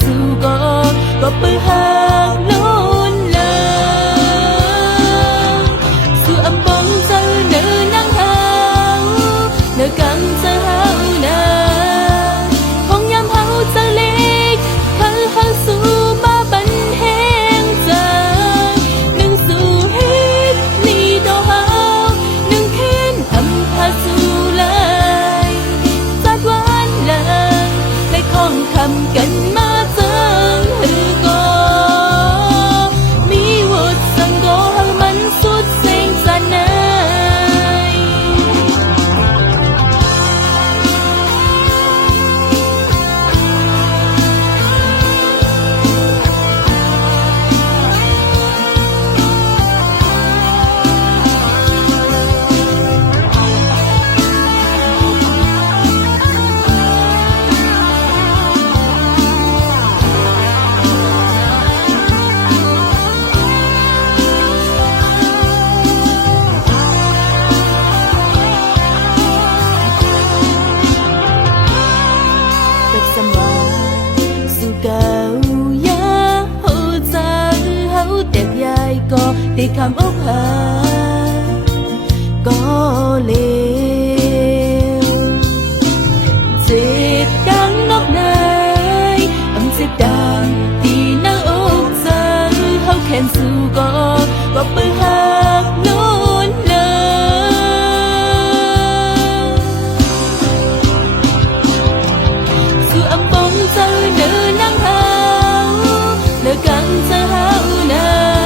su có bơ hang lún lờ su âm bóng giờ nở nắng hao nở căng giờ hao nà không nhắm hao giờ lik khơi hao su ba bắn hang giờ nâng su hết ni đồ hao nâng khiến âm tha su lại sát quan lại lại không thầm cánh má thì khám ốc hà có liều dệt đang nóc này âm dệt đàn thì nắng ốc giờ hao khen su có bơ hát nôn lơ su âm bóng giờ nở nắng hao nở căng giờ hao nở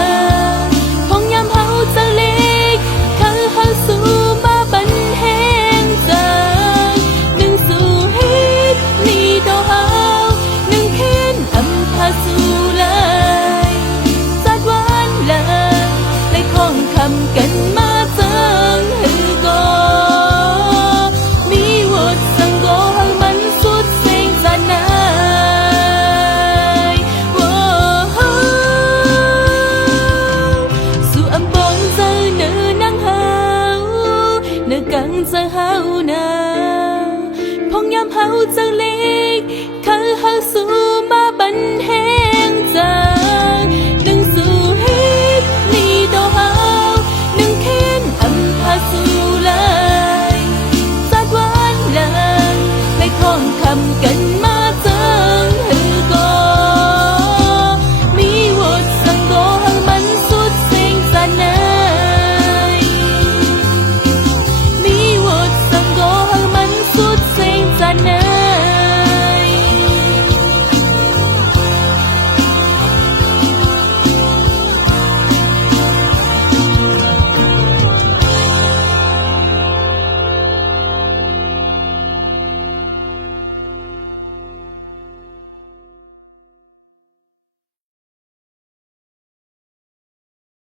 cánh má dâng hư go mi vượt sang go hăng mắn suốt sinh ra này dù âm bóng giờ nở nắng hao nở căng giờ hao na phong nhắm hao giờ